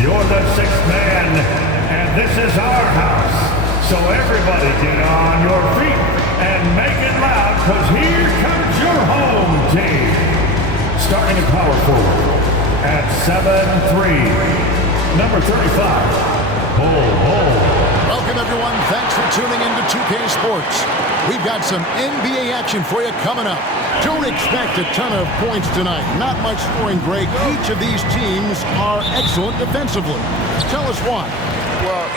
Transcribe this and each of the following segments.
You're the sixth man, and this is our house. So everybody get on your feet and make it loud, because here comes your home team. Starting at power forward at 7'3", number 35, Bull. Welcome, everyone. Thanks for tuning in to 2K Sports. We've got some NBA action for you coming up. Don't expect a ton of points tonight. Not much scoring break. Each of these teams are excellent defensively. Tell us why. Well,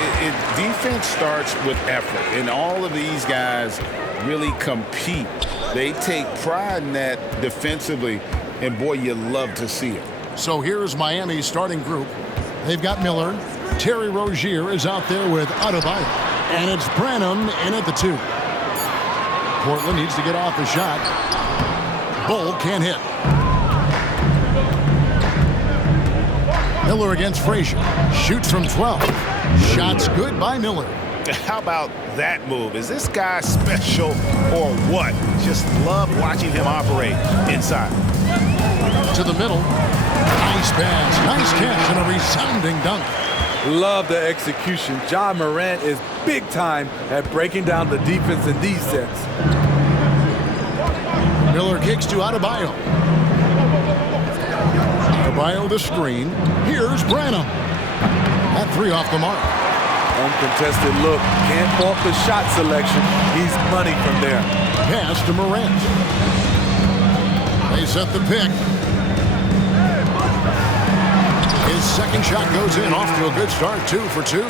defense starts with effort, and all of these guys really compete. They take pride in that defensively, and boy, you love to see it. So here's Miami's starting group. They've got Miller. Terry Rozier is out there with Adebayo. And it's Branham in at the 2. Portland needs to get off the shot. Bull can't hit. Miller against Frazier. Shoots from 12. Shots good by Miller. How about that move? Is this guy special or what? Just love watching him operate inside. To the middle. Nice pass. Nice catch and a resounding dunk. Love the execution. Ja Morant is big time at breaking down the defense in these sets. Miller kicks to Adebayo. Adebayo the screen. Here's Branham. That 3 off the mark. Uncontested look. Can't fault the shot selection. He's money from there. Pass to Morant. They set the pick. His second shot goes in, off to a good start, 2 for 2.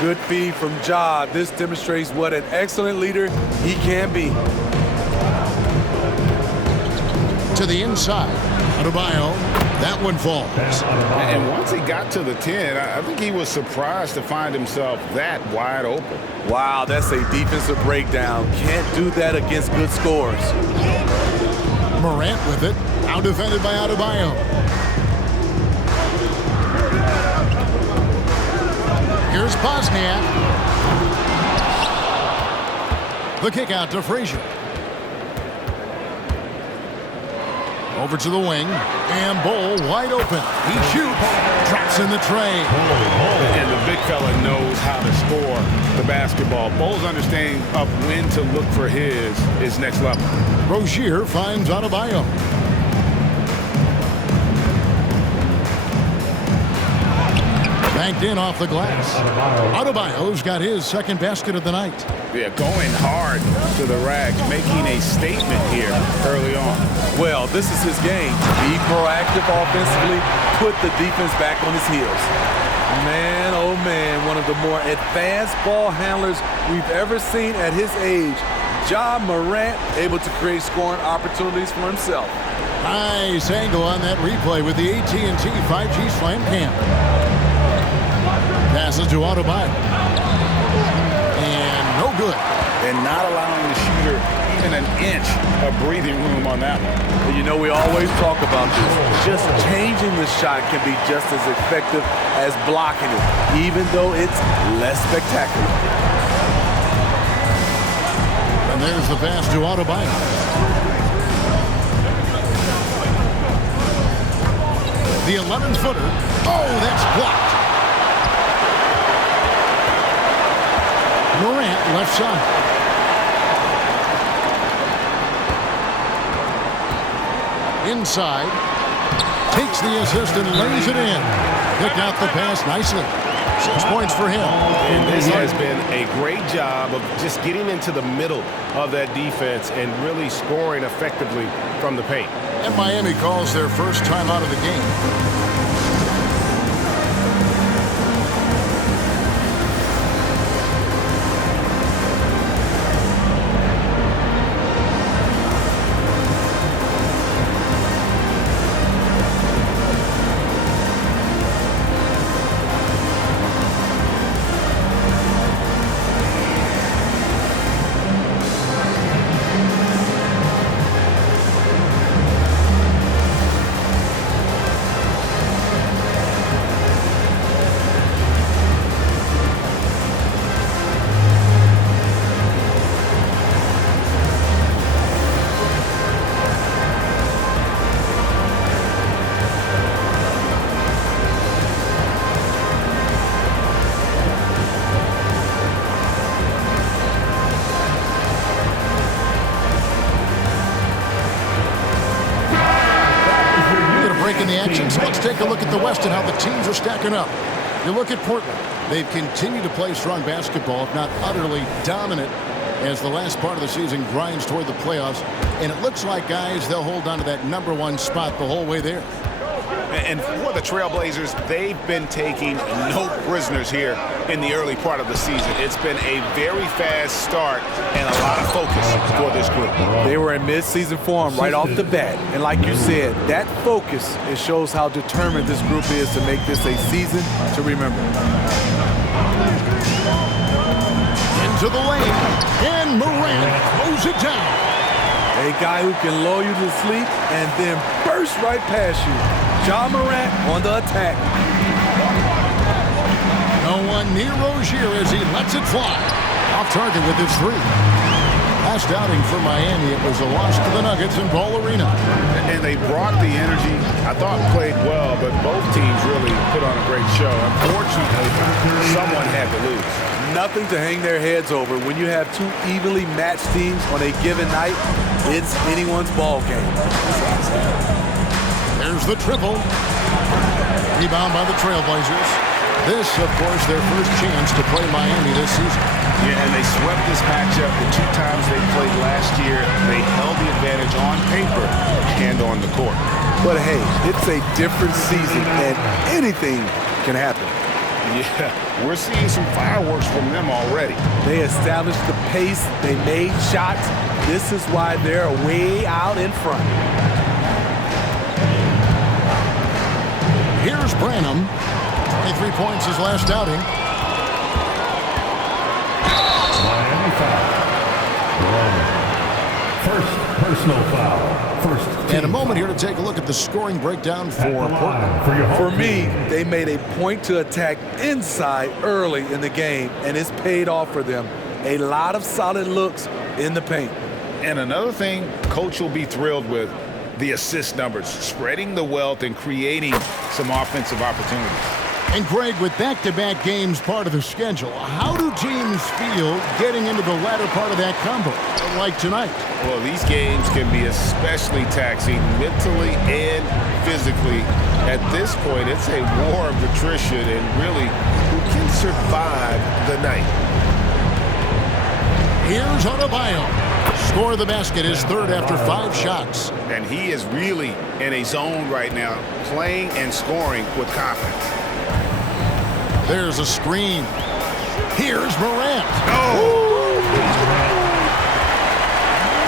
Good feed from Ja. This demonstrates what an excellent leader he can be. To the inside. Adebayo. That one falls. And once he got to the 10, I think he was surprised to find himself that wide open. Wow, that's a defensive breakdown. Can't do that against good scores. Morant with it. Now defended by Adebayo. Here's Bosniak. The kick out to Frazier. Over to the wing. And Bull wide open. He shoots. Drops in the tray. And the big fella knows how to score the basketball. Bull's understanding of when to look for his is next level. Rozier finds Adebayo. Banked in off the glass. Adebayo's got his second basket of the night. Yeah, going hard to the rack, making a statement here early on. Well, this is his game. Be proactive offensively, put the defense back on his heels. Man, oh man, one of the more advanced ball handlers we've ever seen at his age. Ja Morant able to create scoring opportunities for himself. Nice angle on that replay with the AT&T 5G Slam Cam. Passes to Adebayo. And no good. And not allowing the shooter even an inch of breathing room on that one. You know, we always talk about this. Just changing the shot can be just as effective as blocking it, even though it's less spectacular. And there's the pass to Adebayo. The 11-footer. Oh, that's blocked. Morant left side. Inside. Takes the assist and lays it in. Picked out the pass nicely. 6 points for him. And this has been a great job of just getting into the middle of that defense and really scoring effectively from the paint. And Miami calls their first time out of the game. action. So let's take a look at the West and how the teams are stacking up. You look at Portland. They've continued to play strong basketball, if not utterly dominant, as the last part of the season grinds toward the playoffs. And it looks like, guys, they'll hold on to that #1 spot the whole way there. And for the Trailblazers, they've been taking no prisoners here in the early part of the season. It's been a very fast start and a lot of focus for this group. They were in mid-season form right off the bat. And like you said, that focus, it shows how determined this group is to make this a season to remember. Into the lane, and Morant throws it down. A guy who can lull you to sleep and then burst right past you. Ja Morant on the attack. No one near Rozier as he lets it fly. Off target with his three. Last outing for Miami, it was a loss to the Nuggets in Ball Arena. And they brought the energy. I thought played well, but both teams really put on a great show. Unfortunately, someone had to lose. Nothing to hang their heads over. When you have two evenly matched teams on a given night, it's anyone's ball game. There's the triple. Rebound by the Trailblazers. This, of course, their first chance to play Miami this season. Yeah, and they swept this matchup the 2 times they played last year. They held the advantage on paper and on the court. But hey, it's a different season and anything can happen. Yeah, we're seeing some fireworks from them already. They established the pace. They made shots. This is why they're way out in front. Here's Branham. 23 points his last outing. Miami foul. First personal foul. First. And a moment here to take a look at the scoring breakdown for Portland. For me, they made a point to attack inside early in the game, and it's paid off for them. A lot of solid looks in the paint. And another thing Coach will be thrilled with, the assist numbers, spreading the wealth and creating some offensive opportunities. And Greg, with back-to-back games part of the schedule, how do teams feel getting into the latter part of that combo, like tonight? Well, these games can be especially taxing mentally and physically. At this point, it's a war of attrition and really who can survive the night. Here's Adebayo. Score the basket, his third after 5 shots. And he is really in a zone right now, playing and scoring with confidence. There's a screen. Here's Morant.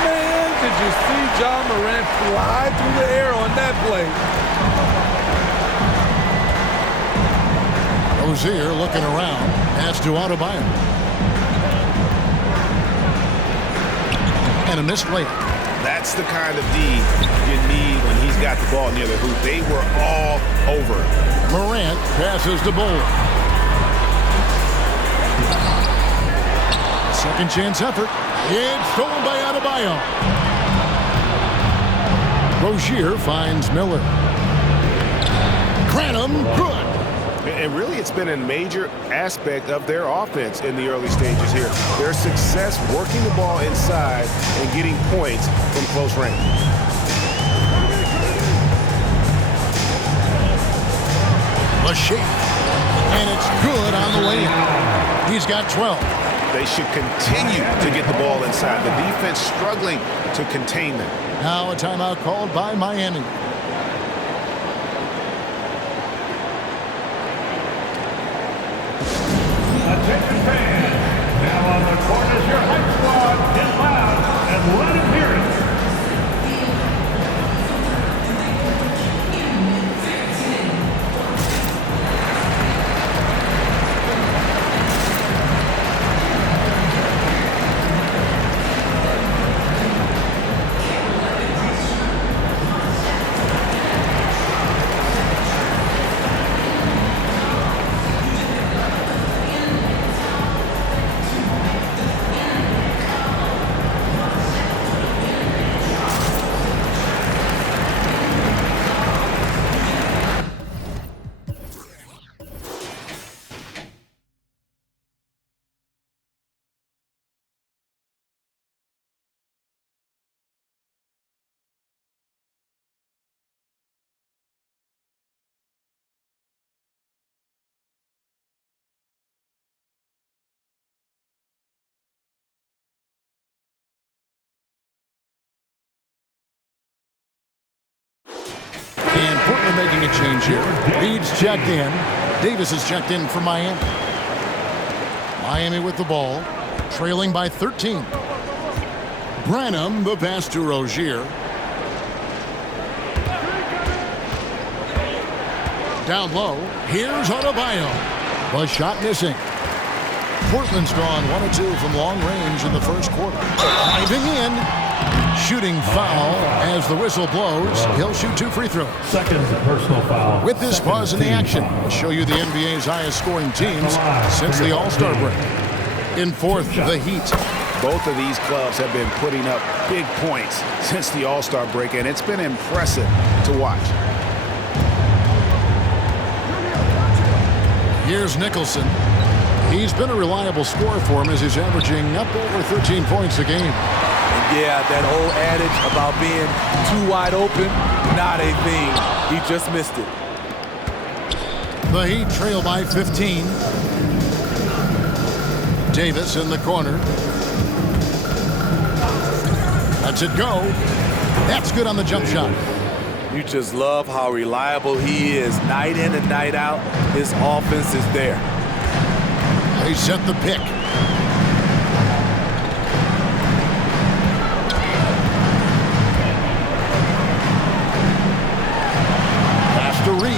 Man, did you see Ja Morant fly through the air on that play? Rozier looking around. Pass to Adebayo. And a missed layup. That's the kind of D you need when he's got the ball near the hoop. They were all over it. Morant passes the ball. Second chance effort. It's stolen by Adebayo. Rozier finds Miller. Branham, good. And really, it's been a major aspect of their offense in the early stages here. Their success working the ball inside and getting points from close range. Lachey. And it's good on the way. He's got 12. They should continue to get the ball inside. The defense struggling to contain them. Now a timeout called by Miami. Attention fans. Now on the court is your hype squad. Get loud and let him hear it. they're making a change here. Reed's checked in. Davis is checked in for Miami. Miami with the ball, trailing by 13. Branham, the pass to Rozier. Down low, here's Adebayo. The shot missing. Portland's gone 1 of 2 from long range in the first quarter. Driving in. Shooting foul as the whistle blows. He'll shoot 2 free throws. Second personal foul. With this pause in the action, we'll show you the NBA's highest scoring teams since the All-Star break. In fourth, the Heat. Both of these clubs have been putting up big points since the All-Star break, and it's been impressive to watch. Here's Nicholson. He's been a reliable scorer for him as he's averaging up over 13 points a game. Yeah, that old adage about being too wide open, not a thing. He just missed it. The Heat trail by 15. Davis in the corner. Lets it go. That's good on the jump shot. You just love how reliable he is. Night in and night out, his offense is there. They set the pick. To Reed.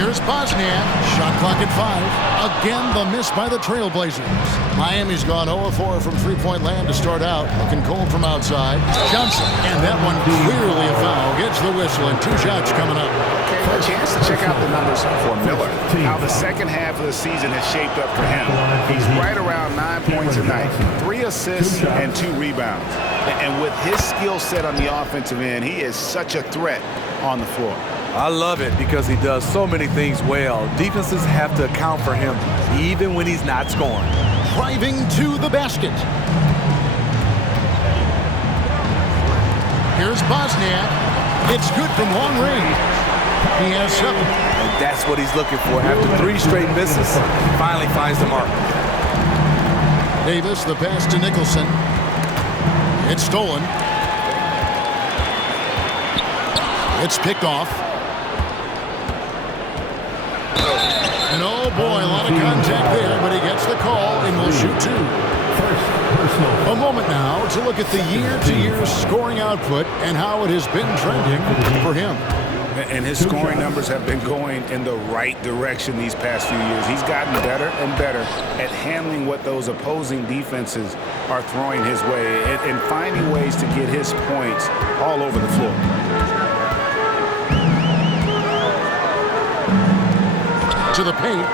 Here's Bosniak. Shot clock at 5. Again, the miss by the Trailblazers. Miami's gone 0-4 from three-point land to start out. Looking cold from outside. Johnson. And that one clearly a foul. Gets the whistle and 2 shots coming up. Okay, a chance to check out the numbers for Miller. How the second half of the season has shaped up for him. He's right around 9 points a night. 3 assists and 2 rebounds. And with his skill set on the offensive end, he is such a threat on the floor. I love it because he does so many things well. Defenses have to account for him even when he's not scoring. Driving to the basket. Here's Bosniak. It's good from long range. He has 7. And that's what he's looking for. After 3 straight misses, he finally finds the mark. Davis, the pass to Nicholson. It's stolen. It's picked off. And oh boy, a lot of contact there, but he gets the call and will shoot 2. A moment now to look at the year-to-year scoring output and how it has been trending for him. And his scoring numbers have been going in the right direction these past few years. He's gotten better and better at handling what those opposing defenses are throwing his way and finding ways to get his points all over the floor. To the paint.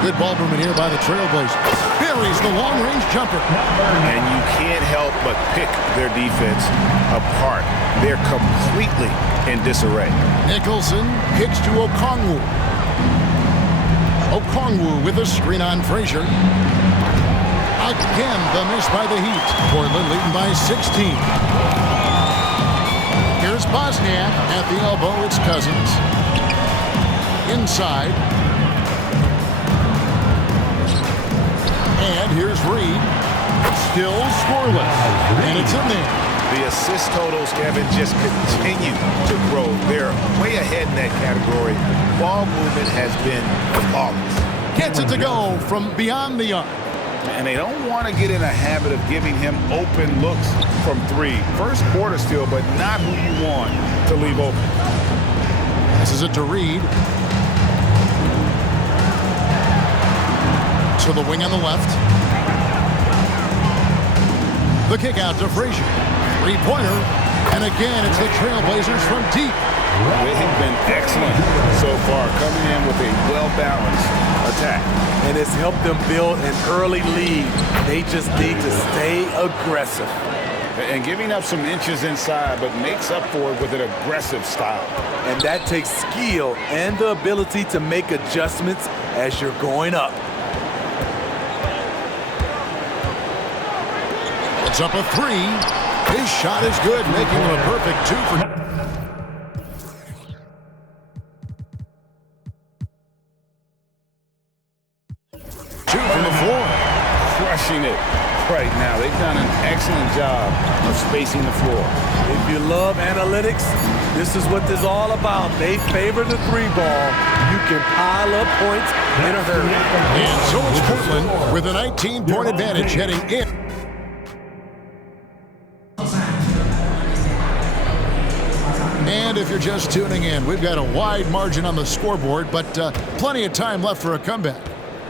Good ball movement here by the Trailblazers. Buries the long-range jumper. And you can't help but pick their defense apart. They're completely in disarray. Nicholson kicks to Okongwu. Okongwu with a screen on Frazier. Again, the miss by the Heat. Portland leading by 16. Here's Bosniak at the elbow. It's Cousins. Inside. And here's Reed. Still scoreless. And it's in there. The assist totals, Kevin, just continue to grow. They're way ahead in that category. Ball movement has been flawless. Gets it to go from beyond the arc. And they don't want to get in a habit of giving him open looks from 3. First quarter still, but not who you want to leave open. This is it to Reed. To the wing on the left. The kick out to Frazier. 3-pointer. And again, it's the Trailblazers from deep. They have been excellent so far, coming in with a well-balanced attack. And it's helped them build an early lead. They just need to stay aggressive. And giving up some inches inside, but makes up for it with an aggressive style. And that takes skill and the ability to make adjustments as you're going up. It's up a 3. His shot is good, making him a perfect 2 for... 2 from the floor. Crushing it right now. They've done an excellent job of spacing the floor. If you love analytics, this is what this is all about. They favor the three ball. You can pile up points in a hurry. And so it's Portland with a 19-point advantage heading in. And if you're just tuning in, we've got a wide margin on the scoreboard, but plenty of time left for a comeback.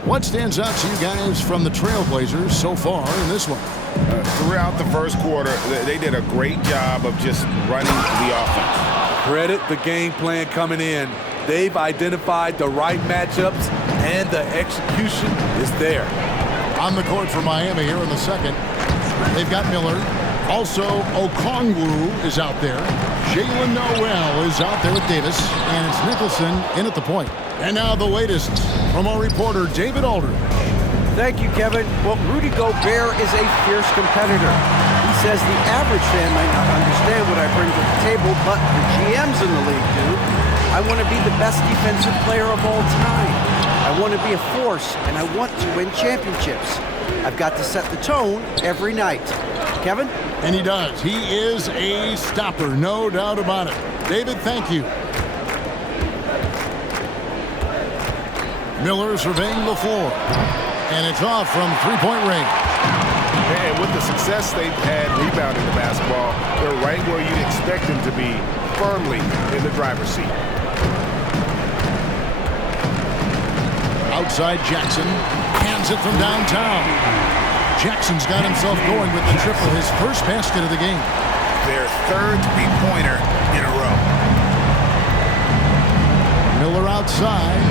What stands out to you guys from the Trailblazers so far in this one? Throughout the first quarter, they did a great job of just running the offense. Credit the game plan coming in. They've identified the right matchups, and the execution is there. On the court for Miami here in the second, they've got Miller. Also, Okongwu is out there. Jalen Noel is out there with Davis. And it's Nicholson in at the point. And now the latest from our reporter, David Aldridge. Thank you, Kevin. Well, Rudy Gobert is a fierce competitor. He says the average fan might not understand what I bring to the table, but the GMs in the league do. I want to be the best defensive player of all time. I want to be a force, and I want to win championships. I've got to set the tone every night. Kevin? And he does. He is a stopper, no doubt about it. David, thank you. Miller surveying the floor. And it's off from three-point range. And with the success they've had rebounding the basketball, they're right where you'd expect them to be, firmly in the driver's seat. Outside Jackson. Hands it from downtown. Jackson's got himself going with the triple, his first basket of the game. Their third three-pointer in a row. Miller outside.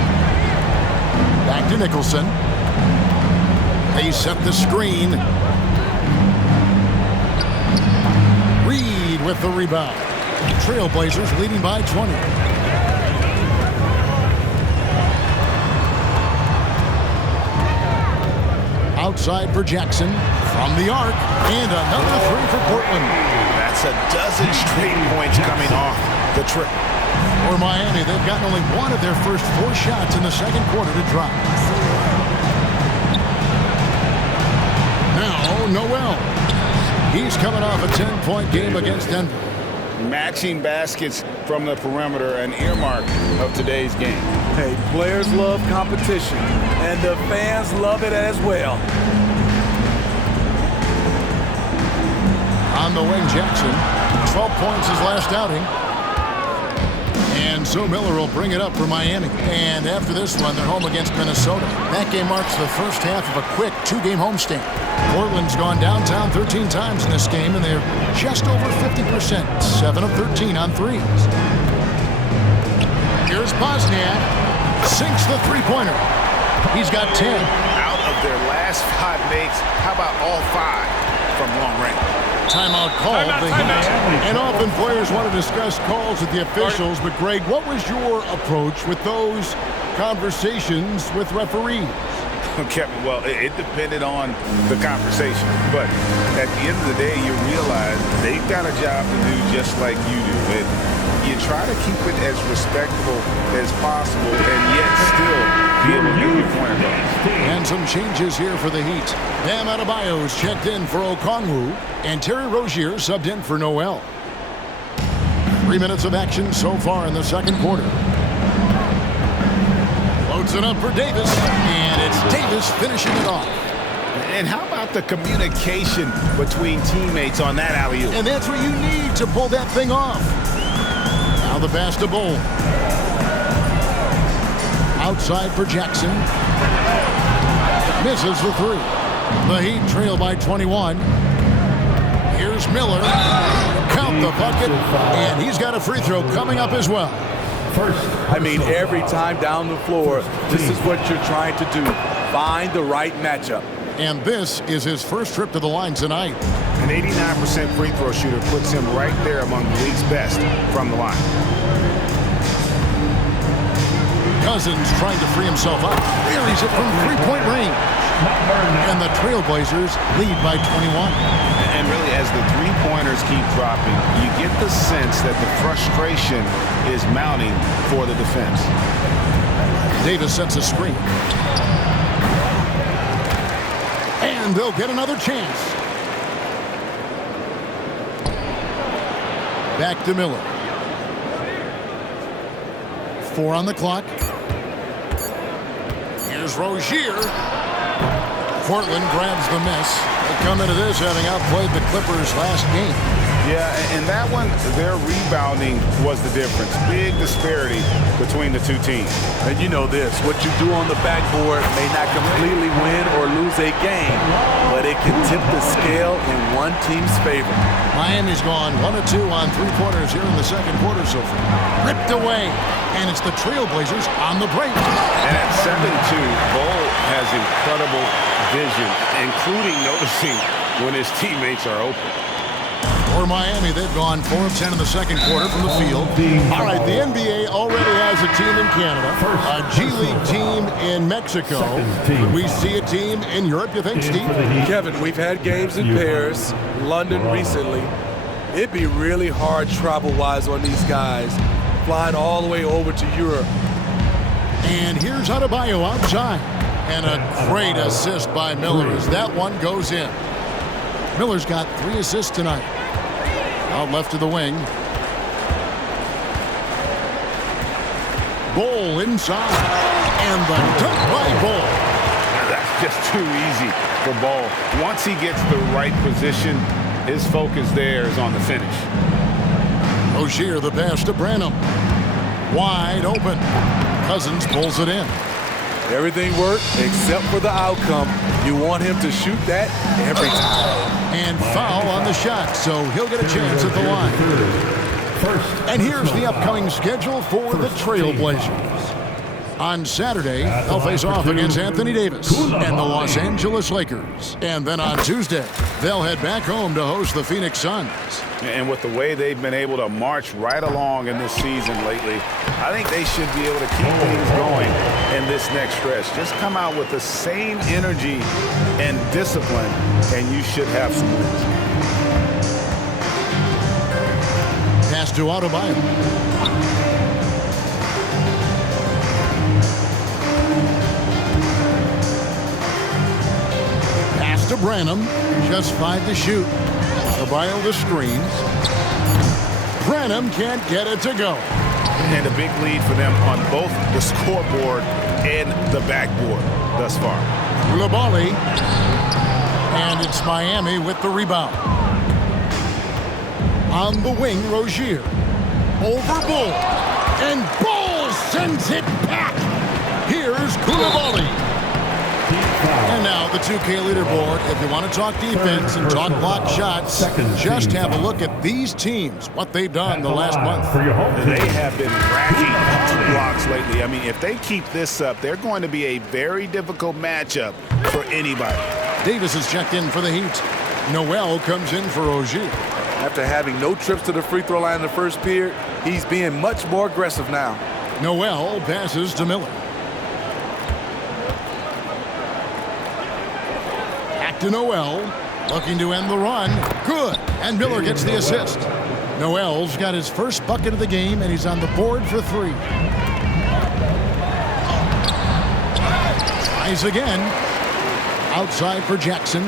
Back to Nicholson. They set the screen. Reed with the rebound. Trailblazers leading by 20. Outside for Jackson from the arc, and another three for Portland. That's a dozen straight points coming off the trip. For Miami, they've gotten only one of their first 4 shots in the second quarter to drop. Now, Noel. He's coming off a 10-point game against Denver. Matching baskets from the perimeter, an earmark of today's game. Hey, players love competition, and the fans love it as well. On the wing, Jackson. 12 points his last outing. And so Miller will bring it up for Miami. And after this one, they're home against Minnesota. That game marks the first half of a quick 2-game homestand. Portland's gone downtown 13 times in this game, and they're just over 50%, 7 of 13 on threes. Here's Bosniak. Sinks the three-pointer. He's got 10. Out of their last 5 makes, how about all 5 from long range? Timeout called. And often players want to discuss calls with the officials, but Greg, what was your approach with those conversations with referees? Kevin, well, it depended on the conversation. But at the end of the day, you realize they've got a job to do just like you do. And you try to keep it as respectable as possible and yet still be able to get your point across. And some changes here for the Heat. Bam Adebayo's checked in for Okongwu, and Terry Rozier subbed in for Noel. 3 minutes of action so far in the second quarter. Loads it up for Davis, and it's Davis finishing it off. And how about the communication between teammates on that alley-oop? And that's what you need to pull that thing off. Now the pass to Bull. Outside for Jackson. Misses the three. The Heat trail by 21. Here's Miller. Count the bucket. And he's got a free throw coming up as well. I mean, every time down the floor, this is what you're trying to do. Find the right matchup. And this is his first trip to the line tonight. An 89% free throw shooter puts him right there among the league's best from the line. Cousins trying to free himself up. Buries it from three-point range. And the Trailblazers lead by 21. And really, as the three-pointers keep dropping, you get the sense that the frustration is mounting for the defense. Davis sets a screen. And they'll get another chance. Back to Miller. 4 on the clock. Here's Rozier. Portland grabs the miss. They come into this having outplayed the Clippers last game. Yeah, and that one, their rebounding was the difference. Big disparity between the two teams. And you know this, what you do on the backboard may not completely win or lose a game, but it can tip the scale in one team's favor. Miami's gone 1 of 2 on three-pointers here in the second quarter so far. Ripped away, and it's the Trailblazers on the break. And at 7-2, Bol has incredible vision, including noticing when his teammates are open. For Miami, they've gone 4 of 10 in the second quarter from the field. All right, the NBA already has a team in Canada, a G League team in Mexico. Could we see a team in Europe, you think, Steve? Kevin, we've had games in Paris, London recently. It'd be really hard travel-wise on these guys, flying all the way over to Europe. And here's Adebayo outside. And a great assist by Miller as that one goes in. Miller's got 3 assists tonight. Out left to the wing. Bol inside. And the dunk by Bol. That's just too easy for Bol. Once he gets the right position, his focus there is on the finish. Rozier, the pass to Branham. Wide open. Cousins pulls it in. Everything worked except for the outcome. You want him to shoot that every time. And foul on the shot, so he'll get a chance at the line. And here's the upcoming schedule for the Trailblazers. On Saturday, they'll face off against Anthony Davis and the Los Angeles Lakers. And then on Tuesday, they'll head back home to host the Phoenix Suns. And with the way they've been able to march right along in this season lately, I think they should be able to keep things going in this next stretch. Just come out with the same energy and discipline, and you should have some wins. Pass to Adebayo. To Branham, just 5 to shoot. Adebayo the screen. Branham can't get it to go. And a big lead for them on both the scoreboard and the backboard thus far. Coulibaly. And it's Miami with the rebound. On the wing, Rozier. Over Bol. And Bol sends it back. Here's Coulibaly. And now the 2K leaderboard. If you want to talk defense and talk block shots, just have a look at these teams, what they've done the last month. They have been racking blocks lately. I mean, if they keep this up, they're going to be a very difficult matchup for anybody. Davis is checked in for the Heat. Noel comes in for Rozier. After having no trips to the free throw line in the first period, he's being much more aggressive now. Noel passes to Miller. To Noel, looking to end the run. Good, and Miller gets the assist. Noel's got his first bucket of the game, and he's on the board for 3. Tries again. Outside for Jackson.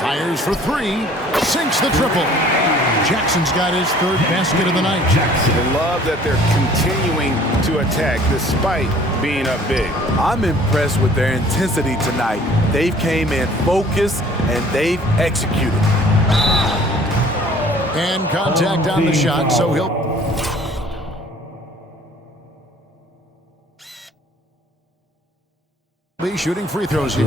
Fires for 3. Sinks the triple. Jackson's got his 3rd basket of the night. I love that they're continuing to attack despite being up big. I'm impressed with their intensity tonight. They've came in focused and they've executed. And contact on the shot, so he'll be shooting free throws here.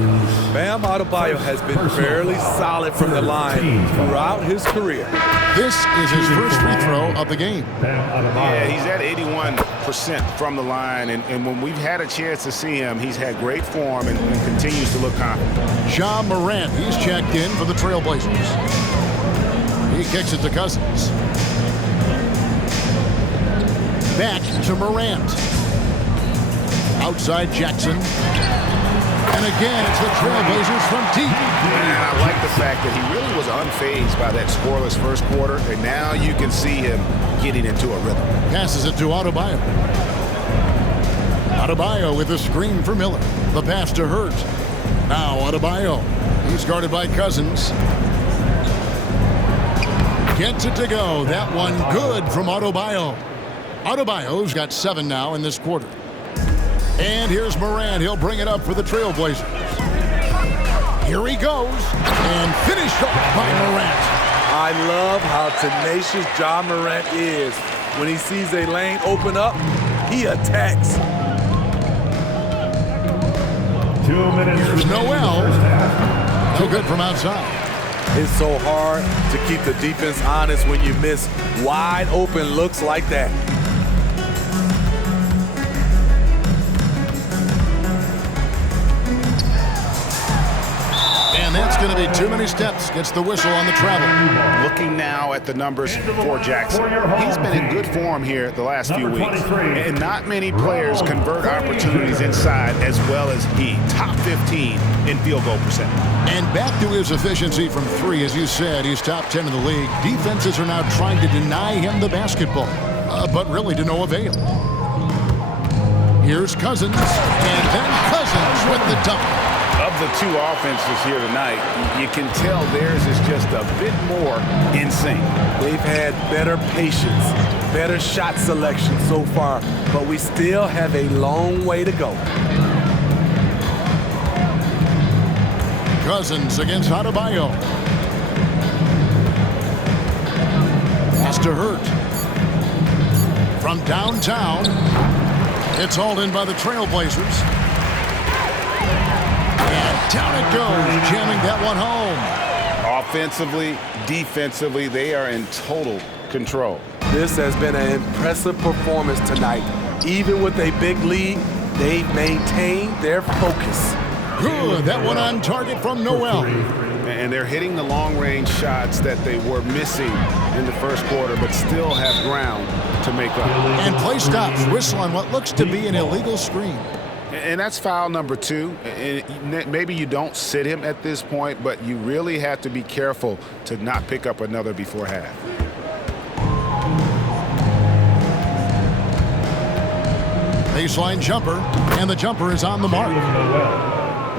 Bam Adebayo has been fairly solid from the line throughout his career. This is his first free throw of the game. Yeah, he's at 81% from the line, and when we've had a chance to see him, he's had great form and continues to look confident. Ja Morant, he's checked in for the Trailblazers. He kicks it to Cousins. Back to Morant. Outside Jackson. And again, it's the Trailblazers from deep. And I like the fact that he really was unfazed by that scoreless first quarter, and now you can see him getting into a rhythm. Passes it to Adebayo. Adebayo with a screen for Miller. The pass to Hurt. Now Adebayo. He's guarded by Cousins. Gets it to go. That one good from Adebayo. Adebayo's got 7 now in this quarter. And here's Morant. He'll bring it up for the Trailblazers. Here he goes. And finished off by Morant. I love how tenacious Ja Morant is. When he sees a lane open up, he attacks. 2 minutes. Here's Noel. No good from outside. It's so hard to keep the defense honest when you miss wide open looks like that. And that's going to be too many steps. Gets the whistle on the travel. Looking now at the numbers for Jackson. He's been in good form here the last few weeks. And not many players convert opportunities inside as well as he. Top 15 in field goal percentage. And back to his efficiency from 3. As you said, he's top 10 in the league. Defenses are now trying to deny him the basketball, but really to no avail. Here's Cousins, and then Cousins with the dunk. Of the two offenses here tonight, you can tell theirs is just a bit more in sync. They've had better patience, better shot selection so far, but we still have a long way to go. Cousins against Adebayo. Has to hurt. From downtown, it's hauled in by the Trailblazers. And down it goes, jamming that one home. Offensively, defensively, they are in total control. This has been an impressive performance tonight. Even with a big lead, they've maintained their focus. Good, that one on target from Noel. And they're hitting the long-range shots that they were missing in the first quarter, but still have ground to make up. And play stops, whistle on what looks to be an illegal screen. And that's foul number 2. And maybe you don't sit him at this point, but you really have to be careful to not pick up another before half. Baseline jumper, and the jumper is on the mark.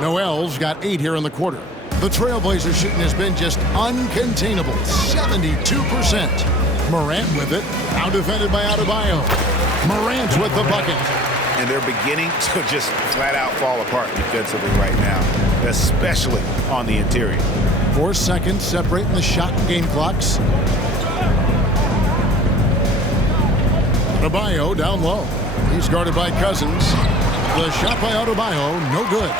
Noel's got 8 here in the quarter. The Trailblazers shooting has been just uncontainable, 72%. Morant with it, now defended by Adebayo. Morant with the bucket. And they're beginning to just flat out fall apart defensively right now, especially on the interior. 4 seconds separating the shot and game clocks. Adebayo down low. He's guarded by Cousins. The shot by Adebayo, no good.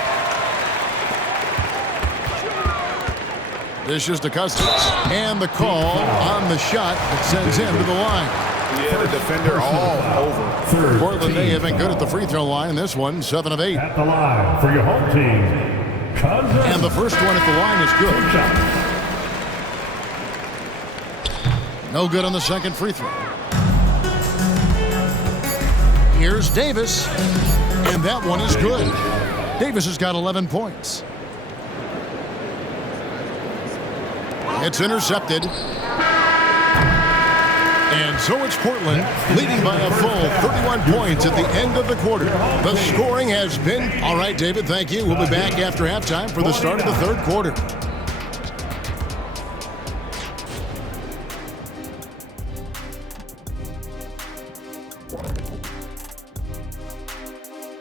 This is to Cousins. And the call on the shot that sends him to the line. Yeah, the defender all over. Portland, they have been good at the free throw line. This one, 7 of 8. At the line for your home team, Cousins. And the first one at the line is good. No good on the second free throw. Here's Davis. And that one is good. Davis has got 11 points. It's intercepted. And so it's Portland leading by a full 31 points at the end of the quarter. The scoring has been... All right, David, thank you. We'll be back after halftime for the start of the third quarter.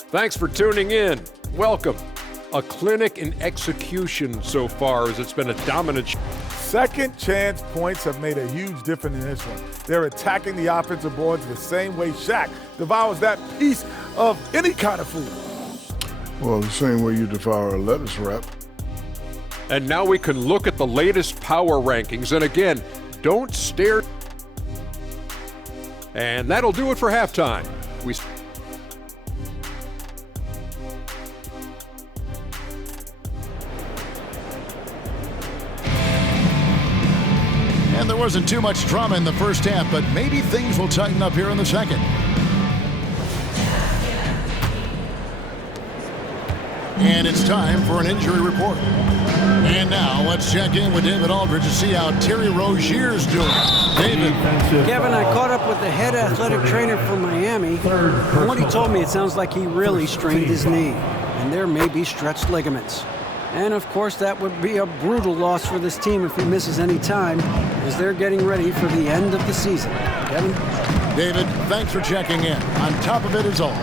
Thanks for tuning in. Welcome. A clinic in execution so far, as it's been a dominant. Second chance points have made a huge difference in this one. They're attacking the offensive boards the same way Shaq devours that piece of any kind of food. Well, the same way you devour a lettuce wrap. And now we can look at the latest power rankings. And again, don't stare. And that'll do it for halftime. And there wasn't too much drama in the first half, but maybe things will tighten up here in the second. And it's time for an injury report. And now let's check in with David Aldridge to see how Terry Rozier's doing. David. Kevin, I caught up with the head athletic trainer from Miami. From what he told me, it sounds like he really strained his knee, and there may be stretched ligaments. And, of course, that would be a brutal loss for this team if he misses any time, as they're getting ready for the end of the season. Kevin? David, thanks for checking in. On top of it as always.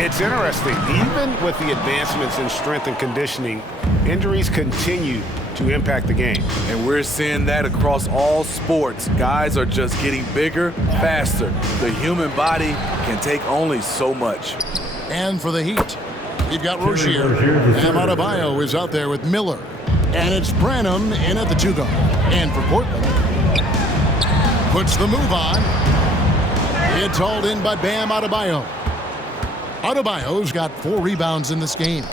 It's interesting. Even with the advancements in strength and conditioning, injuries continue to impact the game. And we're seeing that across all sports. Guys are just getting bigger, faster. The human body can take only so much. And for the Heat, you've got Rozier. Bam Adebayo is out there with Miller. And it's Branham in at the 2-guard. And for Portland, puts the move on. It's hauled in by Bam Adebayo. Adebayo's got 4 rebounds in this game.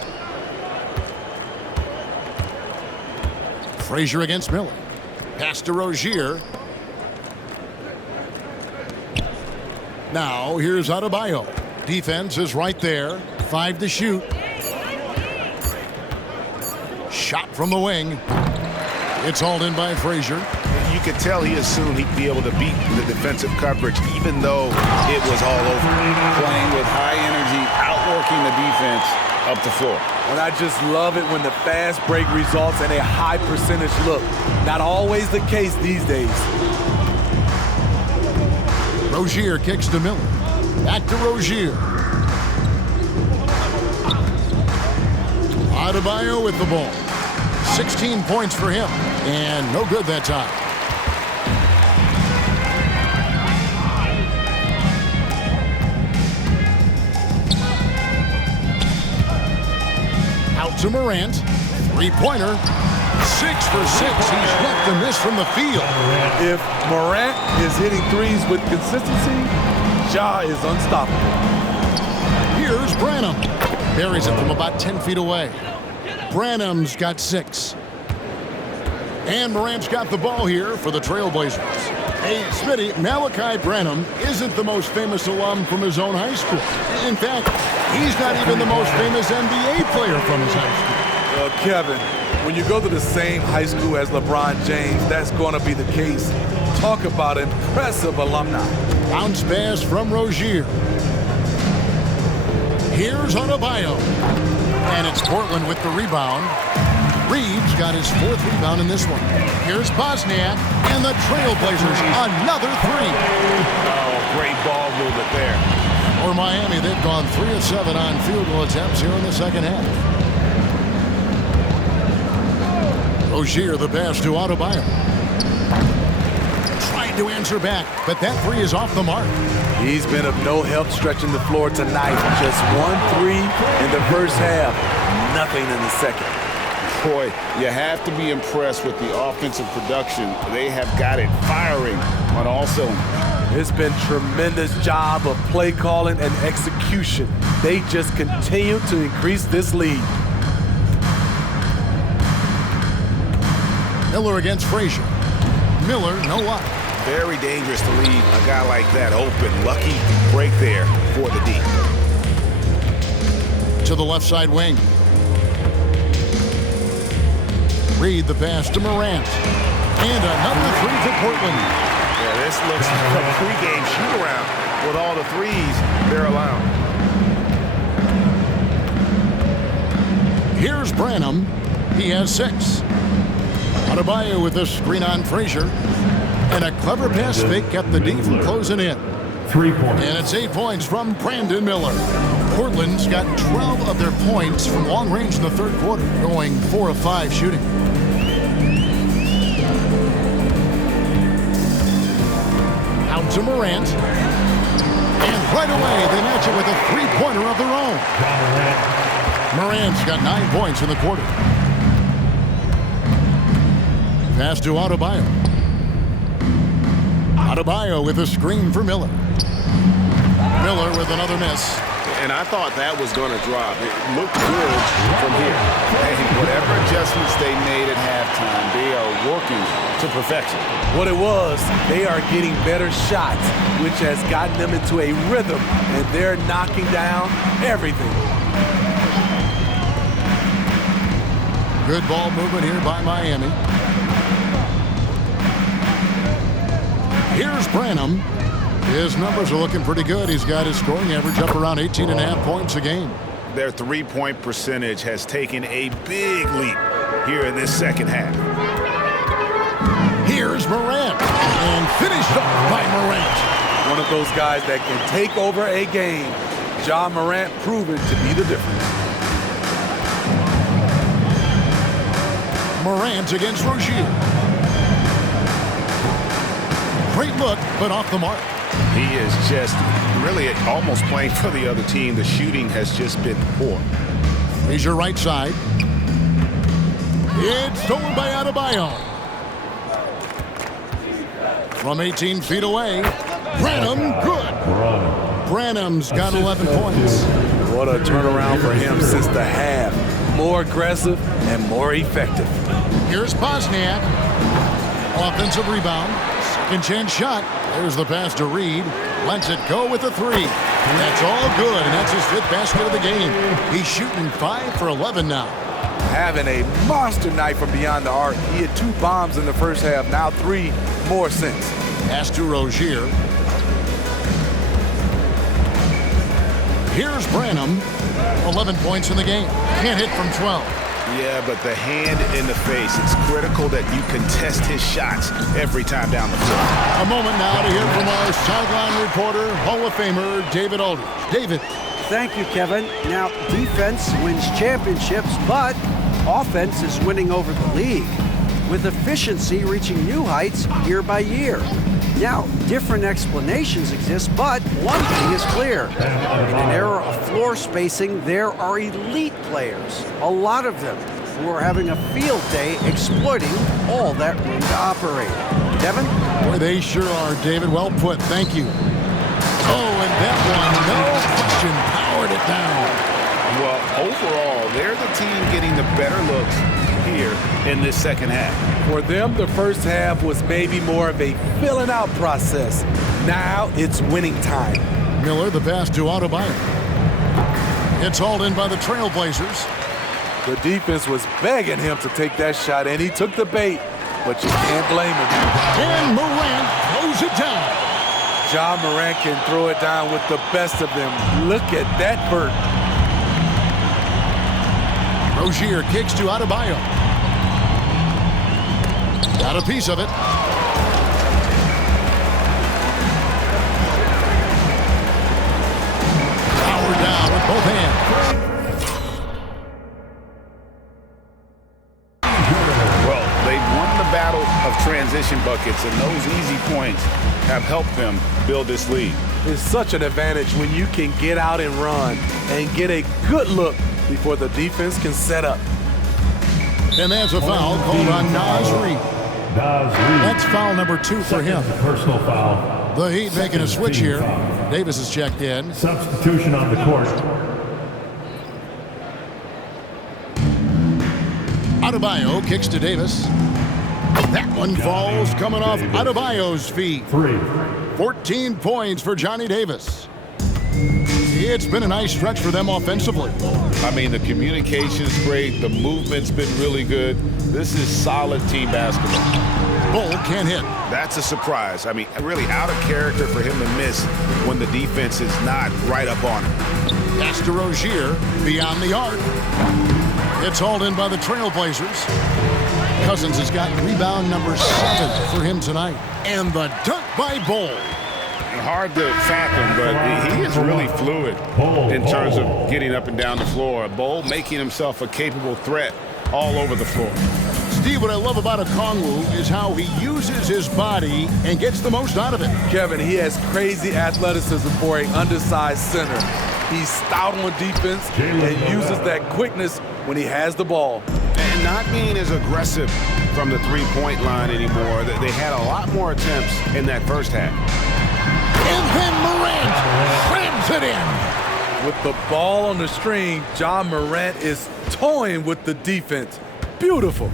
Frazier against Miller. Pass to Rozier. Now here's Adebayo. Defense is right there. 5 to shoot. Shot from the wing. It's hauled in by Frazier. You could tell he assumed he'd be able to beat the defensive coverage, even though it was all over. Playing with high energy, outworking the defense up the floor. And I just love it when the fast break results in a high percentage look. Not always the case these days. Rozier kicks to Miller. Back to Rozier. Adebayo with the ball. 16 points for him. And no good that time. Out to Morant. 3-pointer. 6 for 6. He's yet to miss from the field. If Morant is hitting threes with consistency, Ja is unstoppable. Here's Branham. Buries it from about 10 feet away. Branham's got 6. And Morant's got the ball here for the Trailblazers. Hey, Smitty, Malachi Branham isn't the most famous alum from his own high school. In fact, he's not even the most famous NBA player from his high school. Well, Kevin, when you go to the same high school as LeBron James, that's going to be the case. Talk about impressive alumni. Bounce pass from Rozier. Here's Adebayo. And it's Portland with the rebound. Reeves got his 4th rebound in this one. Here's Bosniak, and the Trailblazers another 3. Oh, great ball movement there. For Miami, they've gone 3 of 7 on field goal attempts here in the second half. Rozier, the pass to Adebayo. Tried to answer back, but that 3 is off the mark. He's been of no help stretching the floor tonight. Just 1 3 in the first half. Nothing in the second. Boy, you have to be impressed with the offensive production. They have got it firing on all cylinders. It's been tremendous job of play calling and execution. They just continue to increase this lead. Miller against Frazier. Miller, no luck. Very dangerous to leave a guy like that open. Lucky break there for the D. To the left side wing. Reed the pass to Morant. And another 3 for Portland. Yeah, this looks like a pregame shoot-around with all the threes they're allowing. Here's Branham. He has 6. Adebayo with a screen on Frazier. And a clever pass fake kept the D from closing in. 3 points. And it's 8 points from Brandon Miller. Portland's got 12 of their points from long range in the third quarter, going 4 of 5 shooting. Out to Morant. And right away, they match it with a 3-pointer of their own. Morant's got 9 points in the quarter. Pass to Adebayo. Adebayo with a screen for Miller. Miller with another miss. And I thought that was going to drop. It looked good from here. Hey, whatever adjustments they made at halftime, they are working to perfection. What it was, they are getting better shots, which has gotten them into a rhythm, and they're knocking down everything. Good ball movement here by Miami. Here's Branham. His numbers are looking pretty good. He's got his scoring average up around 18.5 points a game. their three-point percentage has taken a big leap here in this second half. Here's Morant, and finished off by Morant. One of those guys that can take over a game. Ja Morant proven to be the difference. Morant against Rozier. Great look, but off the mark. He is just really almost playing for the other team. The shooting has just been poor. Here's your right side. It's stolen by Adebayo. From 18 feet away, Branham, good. Branham's got 11 points. What a turnaround for him since the half. More aggressive and more effective. Here's Bosniak. Offensive rebound. Second chance shot. There's the pass to Reed. Lets it go with the three. And that's all good, and that's his 5th basket of the game. He's shooting 5 for 11 now. Having a monster night from beyond the arc. He had 2 bombs in the first half, now 3 more since. Pass to Rozier. Here's Branham. 11 points in the game. Can't hit from 12. Yeah, but the hand in the face, it's critical that you contest his shots every time down the floor. A moment now to hear from our sideline reporter, Hall of Famer David Aldridge. David. Thank you, Kevin. Now, defense wins championships, but offense is winning over the league, with efficiency reaching new heights year by year. Now, different explanations exist, but one thing is clear. In an era of floor spacing, there are elite players, a lot of them, who are having a field day exploiting all that room to operate. Kevin? Boy, they sure are, David. Well put. Thank you. Oh, and that one, no question, powered it down. Well, overall, they're the team getting the better looks here in this second half. For them, the first half was maybe more of a filling out process. Now it's winning time. Miller, the pass to Adebayo. It's hauled in by the Trailblazers. The defense was begging him to take that shot, and he took the bait, but you can't blame him. And Morant throws it down. Ja Morant can throw it down with the best of them. Look at that vert. Rozier kicks to Adebayo. Got a piece of it. Power down with both hands. Well, they've won the battle of transition buckets, and those easy points have helped them build this lead. It's such an advantage when you can get out and run and get a good look before the defense can set up. And there's a foul called on Naz Reid. That's foul number 2 for him. Personal foul. The Heat making a switch here. Davis is checked in. Substitution on the court. Adebayo kicks to Davis. That one falls coming off Adebayo's feet. 14 points for Johnny Davis. It's been a nice stretch for them offensively. I mean, the communication's great. The movement's been really good. This is solid team basketball. Bull can't hit. That's a surprise. I mean, really out of character for him to miss when the defense is not right up on him. Pass to Rozier beyond the arc. It's hauled in by the Trailblazers. Cousins has got rebound number 7 for him tonight. And the dunk by Bull. Hard to fathom, but he is really fluid in terms of getting up and down the floor. Bull making himself a capable threat all over the floor. Steve, what I love about Okongwu is how he uses his body and gets the most out of it. Kevin, he has crazy athleticism for an undersized center. He's stout on defense and uses that quickness when he has the ball. And not being as aggressive from the three-point line anymore. They had a lot more attempts in that first half. And then Morant slams it in. With the ball on the string, Ja Morant is toying with the defense. Beautiful.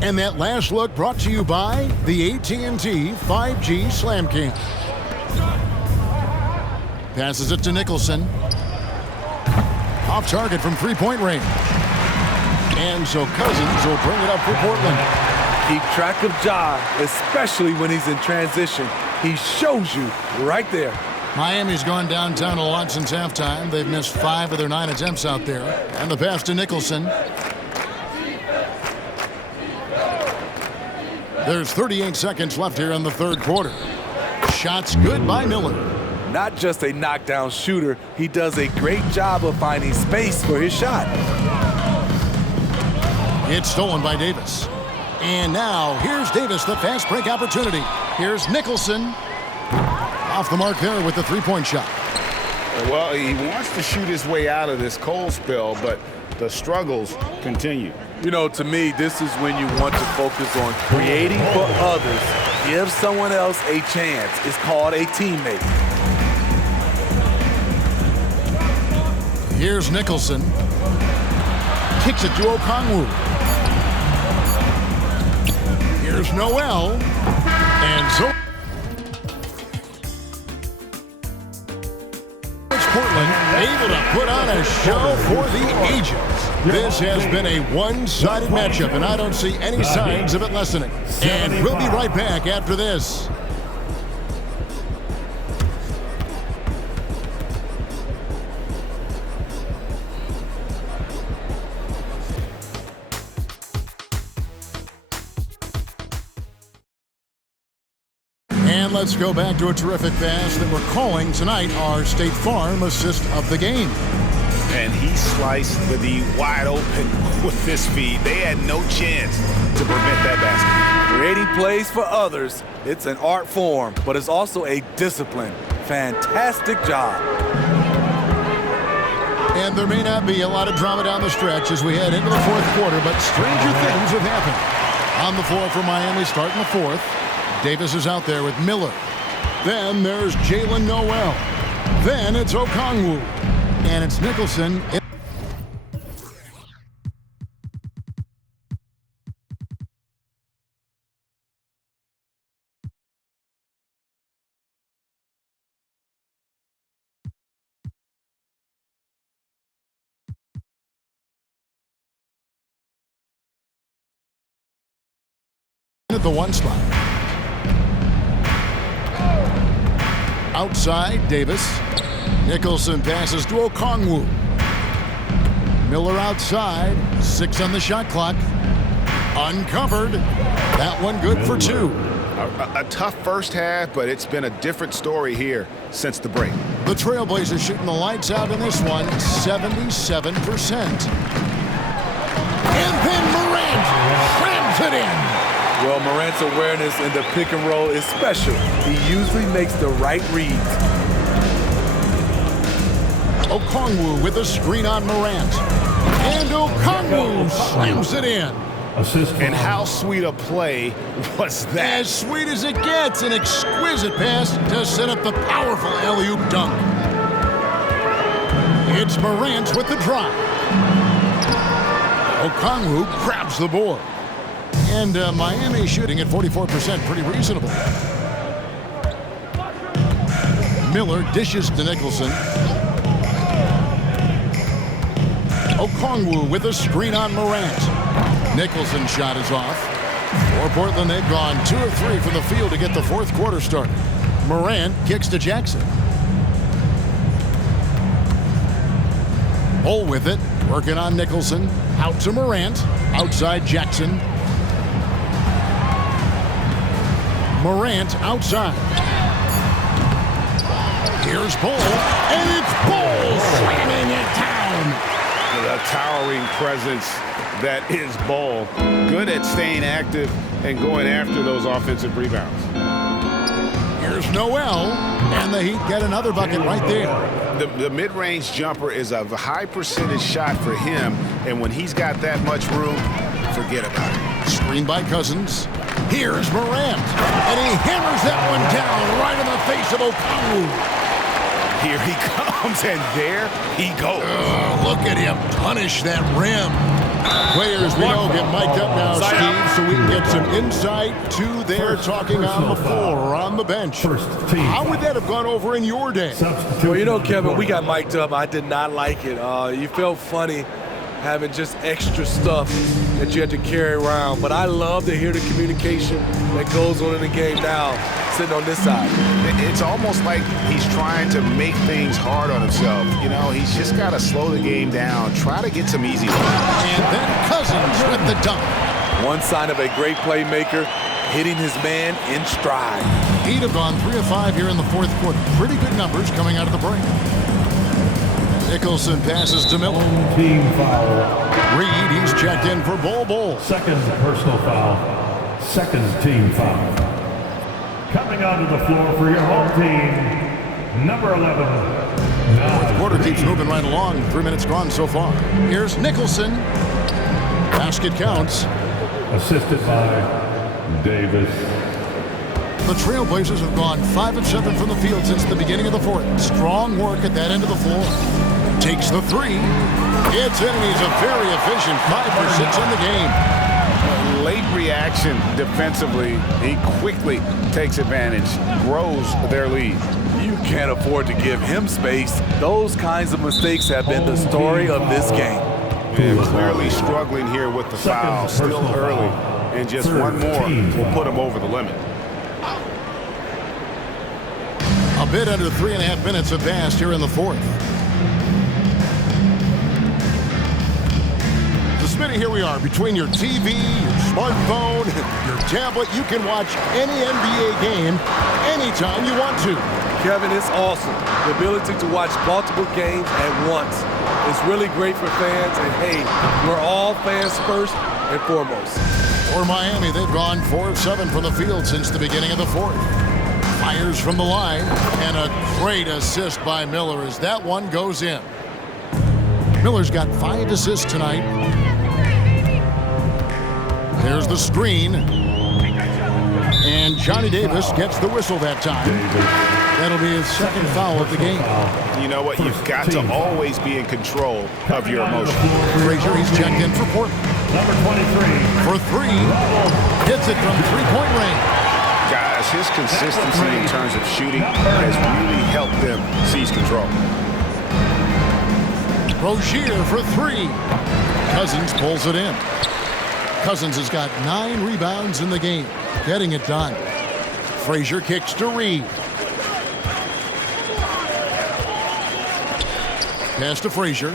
And that last look brought to you by the AT&T 5G Slam Cam. Passes it to Nicholson. Off target from three-point range. And so Cousins will bring it up for Portland. Keep track of Ja, especially when he's in transition. He shows you right there. Miami's gone downtown a lot since halftime. They've missed 5 of their 9 attempts out there. And the pass to Nicholson. There's 38 seconds left here in the third quarter. Shots good by Miller. Not just a knockdown shooter, he does a great job of finding space for his shot. It's stolen by Davis. And now, here's Davis, the fast break opportunity. Here's Nicholson. Off the mark there with the three-point shot. Well, he wants to shoot his way out of this cold spell, but the struggles continue. You know, to me, this is when you want to focus on creating for others. Give someone else a chance. It's called a teammate. Here's Nicholson. Kicks it to Okongwu. Here's Noel. And so Portland able to put on a show for the ages. This has been a one-sided matchup, and I don't see any signs of it lessening. And we'll be right back after this. And let's go back to a terrific pass that we're calling tonight our State Farm assist of the game. And he sliced the D wide open with this feed. They had no chance to prevent that basket. Creating plays for others, it's an art form, but it's also a discipline. Fantastic job. And there may not be a lot of drama down the stretch as we head into the fourth quarter, but stranger things have happened. On the floor for Miami starting the fourth. Davis is out there with Miller. Then there's Jalen Noel. Then it's Okongwu. And it's Nicholson. At the one spot. Outside, Davis. Nicholson passes to Okongwu. Miller outside. 6 on the shot clock. Uncovered. That one good for 2. A tough first half, but it's been a different story here since the break. The Trailblazers shooting the lights out in this one, 77%. And then Morant slams it in. Well, Morant's awareness in the pick and roll is special. He usually makes the right reads. Okongwu with a screen on Morant. And Okongwu slams it in. And how sweet a play was that? As sweet as it gets, an exquisite pass to set up the powerful alley-oop dunk. It's Morant with the drive. Okongwu grabs the board. And Miami shooting at 44%, pretty reasonable. Miller dishes to Nicholson. Okongwu with a screen on Morant. Nicholson's shot is off. For Portland, they've gone 2 of 3 from the field to get the fourth quarter started. Morant kicks to Jackson. Bull with it, working on Nicholson. Out to Morant. Outside Jackson. Morant outside. Here's Bull, and it's Bull slamming it down. The towering presence that is Bull. Good at staying active and going after those offensive rebounds. Here's Noel, and the Heat get another bucket right there. The mid-range jumper is a high percentage shot for him, and when he's got that much room, forget about it. Screen by Cousins. Here's Morant, and he hammers that one down right in the face of Okongwu. Here he comes, and there he goes. Look at him punish that rim. Players we know get mic'd up now, Steve, so we can get some insight to their talking on the floor or on the bench. How would that have gone over in your day? Well, you know, Kevin, we got mic'd up. I did not like it. You felt funny. having just extra stuff that you had to carry around. But I love to hear the communication that goes on in the game now, sitting on this side. It's almost like he's trying to make things hard on himself. You know, he's just got to slow the game down, try to get some easy ones. And then Cousins with the dunk. One sign of a great playmaker, hitting his man in stride. He'd have gone 3 of 5 here in the fourth quarter. Pretty good numbers coming out of the break. Nicholson passes to Miller. Home team foul. Reed, he's checked in for Bol. Second personal foul. Second team foul. Coming onto the floor for your home team, number 11. Fourth quarter keeps moving right along. 3 minutes gone so far. Here's Nicholson. Basket counts. Assisted by Davis. The Trailblazers have gone 5 of 7 from the field since the beginning of the fourth. Strong work at that end of the floor. Takes the 3. It's in, and he's a very efficient 5 for 6 in the game. Late reaction defensively. He quickly takes advantage, grows their lead. You can't afford to give him space. Those kinds of mistakes have been the story of this game. And clearly struggling here with the foul, still early. And just one more will put him over the limit. A bit under 3.5 minutes have passed here in the fourth. Smitty, here we are between your TV, your smartphone, your tablet. You can watch any NBA game anytime you want to. Kevin, it's awesome. The ability to watch multiple games at once. It's really great for fans, and hey, we're all fans first and foremost. For Miami, they've gone 4 of 7 from the field since the beginning of the fourth. Fires from the line, and a great assist by Miller as that one goes in. Miller's got 5 assists tonight. There's the screen. And Johnny Davis gets the whistle that time. That'll be his second foul of the game. You know what? You've got to always be in control of your emotions. Frazier, he's checked in for Portland. Number 23. For 3. Hits it from 3-point range. Guys, his consistency in terms of shooting has really helped them seize control. Rozier for 3. Cousins pulls it in. Cousins has got 9 rebounds in the game, getting it done. Frazier kicks to Reed. Pass to Frazier.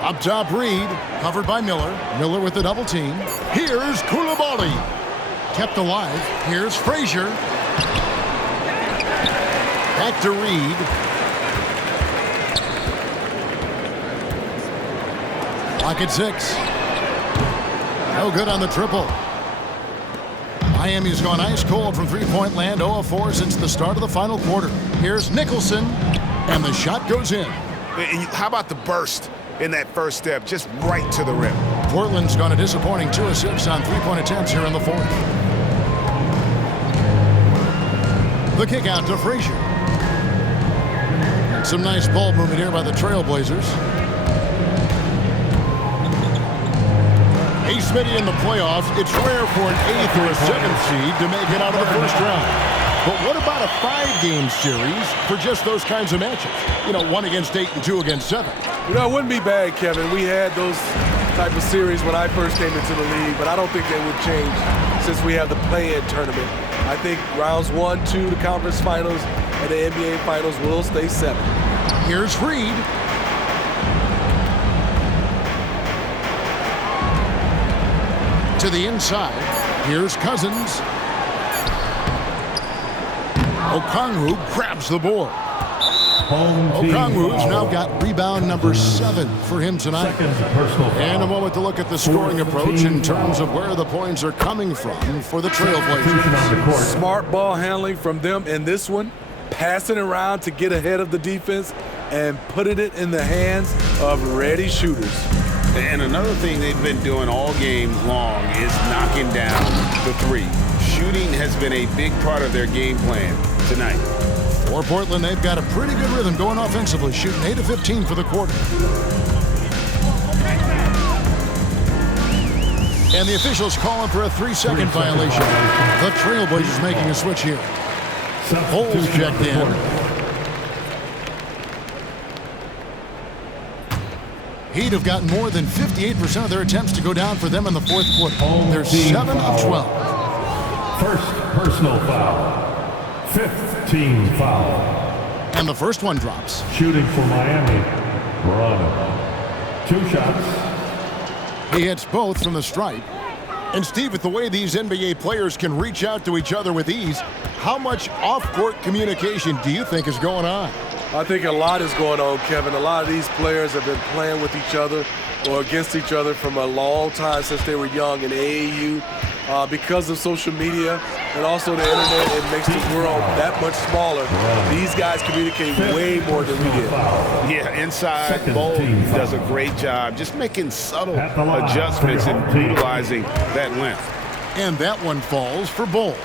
Up top, Reed, covered by Miller. Miller with the double team. Here's Coulibaly. Kept alive. Here's Frazier. Back to Reed. Clock at 6. No good on the triple. Miami's gone ice cold from three-point land, 0 of 4 since the start of the final quarter. Here's Nicholson, and the shot goes in. How about the burst in that first step, just right to the rim? Portland's gone a disappointing 2 of 6 on three-point attempts here in the fourth. The kick out to Frazier. Some nice ball movement here by the Trailblazers. Hey, Smitty, in the playoffs, it's rare for an 8th or a 7th seed to make it out of the first round. But what about a 5-game series for just those kinds of matches? You know, 1 against 8 and 2 against 7. You know, it wouldn't be bad, Kevin. We had those type of series when I first came into the league, but I don't think they would change since we have the play-in tournament. I think rounds 1, 2, the conference finals, and the NBA finals will stay 7. Here's Reed. To the inside. Here's Cousins. Okongwu grabs the board. Okongwu's now got rebound number 7 for him tonight. And a moment to look at the scoring approach in terms of where the points are coming from for the Trailblazers. Smart ball handling from them in this one. Passing around to get ahead of the defense and putting it in the hands of ready shooters. And another thing they've been doing all game long is knocking down the 3. Shooting has been a big part of their game plan tonight. For Portland, they've got a pretty good rhythm going offensively, shooting 8 of 15 for the quarter. And the officials calling for a 3-second violation. The Trailblazers making a switch here. Holes checked in. Heat have gotten more than 58% of their attempts to go down for them in the fourth quarter. They're 7 of 12. First personal foul. Fifth team foul. And the first one drops. Shooting for Miami, Bron. 2 shots. He hits both from the stripe. And Steve, with the way these NBA players can reach out to each other with ease, how much off-court communication do you think is going on? I think a lot is going on, Kevin. A lot of these players have been playing with each other or against each other from a long time since they were young in AAU. Because of social media and also the internet, it makes the world that much smaller. These guys communicate way more than we did. Yeah, inside, Bol does a great job just making subtle adjustments and utilizing that length. And that one falls for Bol.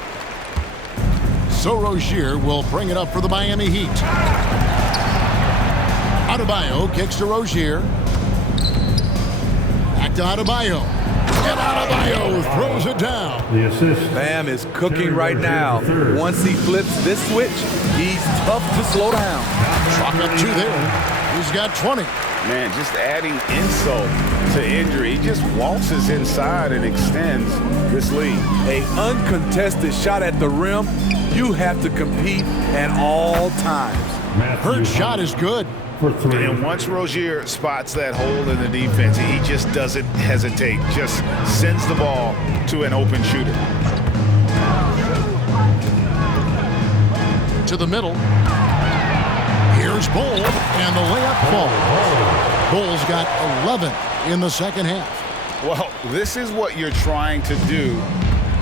So Rozier will bring it up for the Miami Heat. Adebayo kicks to Rozier. Back to Adebayo. And Adebayo throws it down. The assist. Bam is cooking right now. Once he flips this switch, he's tough to slow down. Chalk up 2 there. He's got 20. Man, just adding insult to injury. He just waltzes inside and extends this lead. A uncontested shot at the rim, you have to compete at all times. Hurt's shot is good. For 3. And once Rozier spots that hole in the defense, he just doesn't hesitate. Just sends the ball to an open shooter. To the middle. Here's Bol, and the layup falls. Bol's got 11 in the second half. Well, this is what you're trying to do.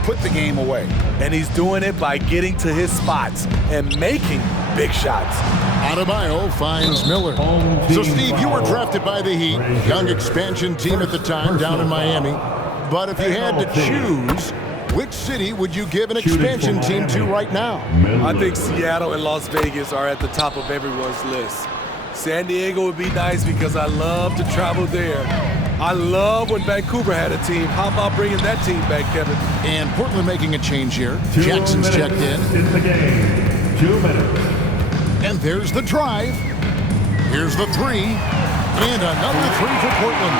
Put the game away. And he's doing it by getting to his spots and making big shots. Adebayo finds Miller. So, Steve, you were drafted by the Heat, young expansion team at the time down in Miami. But if you had to choose, which city would you give an expansion team to right now? I think Seattle and Las Vegas are at the top of everyone's list. San Diego would be nice because I love to travel there. I love when Vancouver had a team. How about bringing that team back, Kevin? And Portland making a change here. Jackson's checked in. In the game. 2 minutes. And there's the drive. Here's the 3. And another 3 for Portland.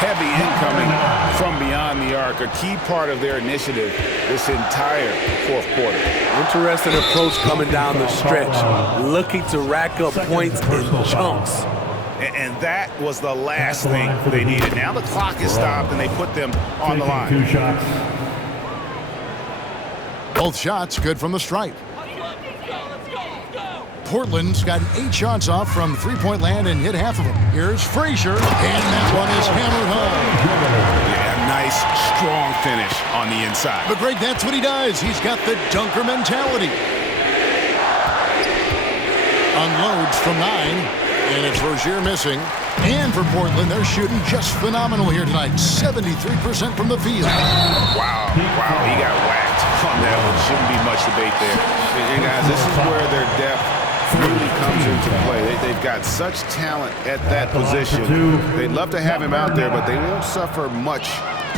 Heavy incoming from beyond the arc, a key part of their initiative this entire fourth quarter. Interesting approach coming down the stretch, looking to rack up points in chunks. And that was the last thing they needed. Now the clock is stopped and they put them on the line. 2 shots. Both shots good from the stripe. Portland's gotten 8 shots off from three-point land and hit half of them. Here's Frazier, and that one is hammered home. Yeah, nice, strong finish on the inside. But Greg, that's what he does. He's got the dunker mentality. Unloads from 9. And it's Rozier missing. And for Portland, they're shooting just phenomenal here tonight. 73% from the field. Wow, he got whacked on that one. Shouldn't be much debate there. And guys, this is where their depth really comes into play. They've got such talent at that position. They'd love to have him out there, but they won't suffer much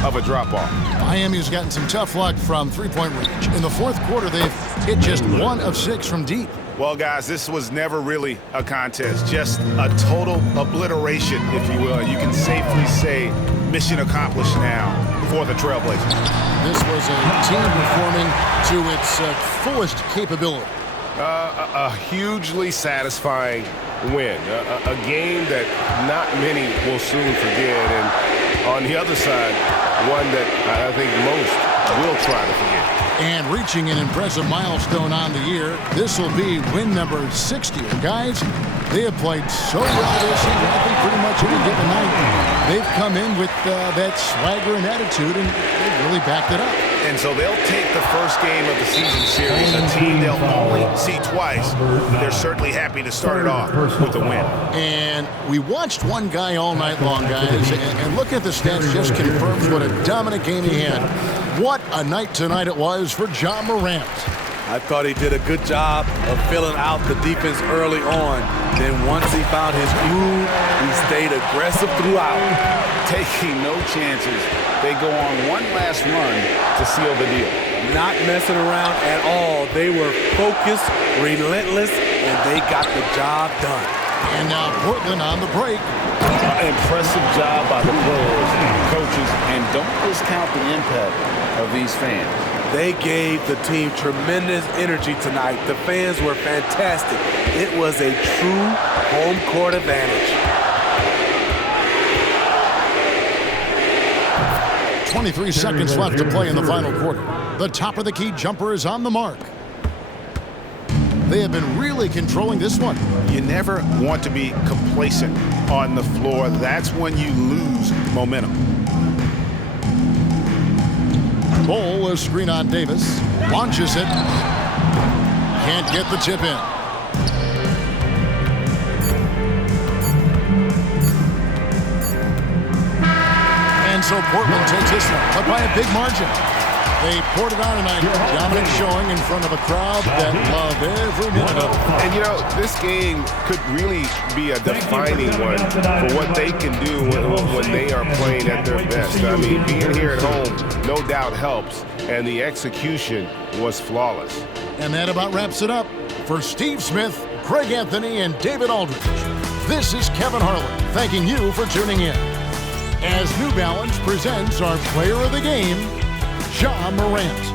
of a drop-off. Miami's gotten some tough luck from three-point range. In the fourth quarter, they've hit just 1 of 6 from deep. Well, guys, this was never really a contest, just a total obliteration, if you will. You can safely say mission accomplished now for the Trailblazers. This was a team performing to its fullest capability. A hugely satisfying win, a game that not many will soon forget, and on the other side, one that I think most will try to forget. And reaching an impressive milestone on the year, this will be win number 60. And guys, they have played so well this season, I think pretty much any given night. They've come in with that swagger and attitude, and they've really backed it up. And so they'll take the first game of the season series, a team they'll only see twice. They're certainly happy to start it off with a win. And we watched one guy all night long, guys, and look at the stats, just confirms what a dominant game he had. What a night tonight it was for Ja Morant. I thought he did a good job of filling out the defense early on. Then once he found his groove, he stayed aggressive throughout. Taking no chances. They go on one last run to seal the deal. Not messing around at all. They were focused, relentless, and they got the job done. And now Portland on the break. Impressive job by the players and coaches, and don't discount the impact of these fans. They gave the team tremendous energy tonight. The fans were fantastic. It was a true home court advantage. 23 seconds left to play in the final quarter. The top of the key jumper is on the mark. They have been really controlling this one. You never want to be complacent on the floor. That's when you lose momentum. Bol, a screen on Davis. Launches it. Can't get the tip in. And so Portland takes this one, but by a big margin. They poured it on tonight. Dominant showing in front of a crowd that loved every minute of it. And, you know, this game could really be a defining one for what they can do when they are playing at their best. I mean, being here at home no doubt helps, and the execution was flawless. And that about wraps it up. For Steve Smith, Greg Anthony, and David Aldridge, this is Kevin Harlan thanking you for tuning in. As New Balance presents our player of the game, Ja Morant.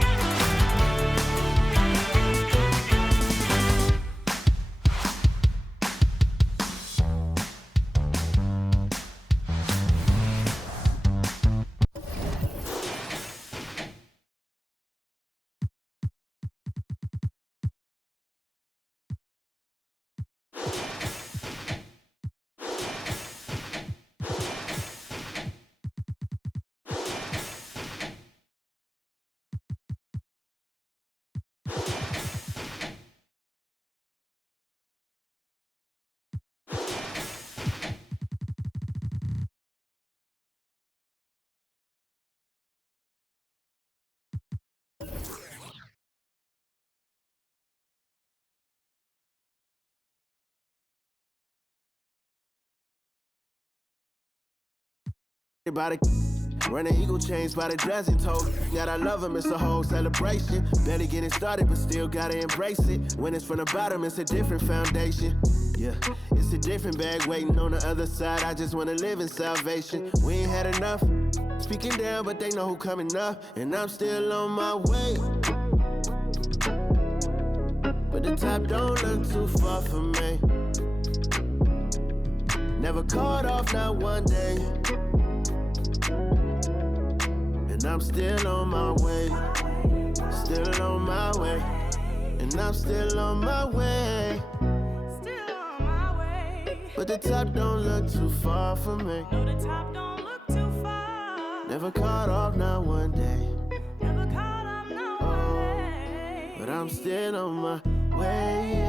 Everybody running eagle chains by the dressing told. God, I love him, it's a whole celebration. Barely getting started, but still gotta embrace it. When it's from the bottom, it's a different foundation. Yeah, it's a different bag waiting on the other side. I just wanna live in salvation. We ain't had enough. Speaking down, but they know who coming up. And I'm still on my way. But the top don't look too far for me. Never caught off, not one day. And I'm still on my way, still on my way, and I'm still on my way, still on my way. But the top don't look too far for me. No, the top don't look too far. Never caught off, not one day. Never caught off, not one day. But I'm still on my way.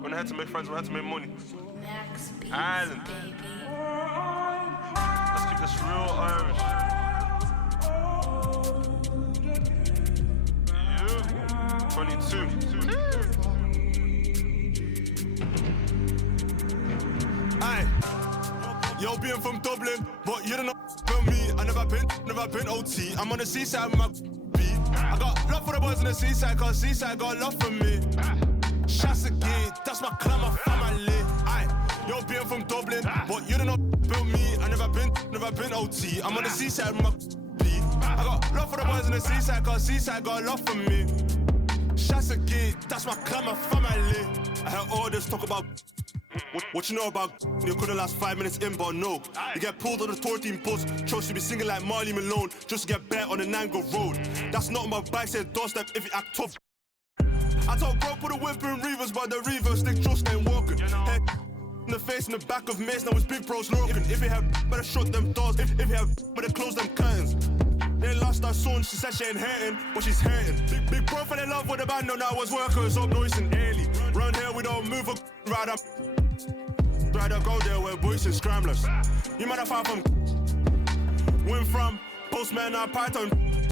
When I had to make friends, when I had to make money. Island. Let's keep this real Irish. Yeah. 22. Aye. Yo, being from Dublin, but you don't know about me. I never been OT. I'm on the seaside with my beat. I got love for the boys on the seaside, cause seaside got love for me. Shots again, that's my clan, my family. Aye, yo, being from Dublin, but you don't know about me. I never been OT. I'm on the seaside with my beat. I got love for the boys on the seaside, cause seaside got love for me. Shots again, that's my clan, my family. I heard all this talk about what you know about you couldn't last 5 minutes in, but no. You get pulled on the tour team bus, chose to be singing like Marley Malone, just to get bet on the Nango Road. That's not on my bike, said doorstep if you act tough. I told bro put a whip in Reavers, but the Reavers stick trust ain't walking. Head in the face in the back of Mace, now it's big bros lurking. If you have better shut them doors, if you have better close them curtains. They lost her son, she said she ain't hurting, but she's hurting. Big bro fell in love with the band, no, now I was workers up noise and early. Round here we don't move a ride up. Rather go there where boys and scramblers. You might have found from went from postman or Python.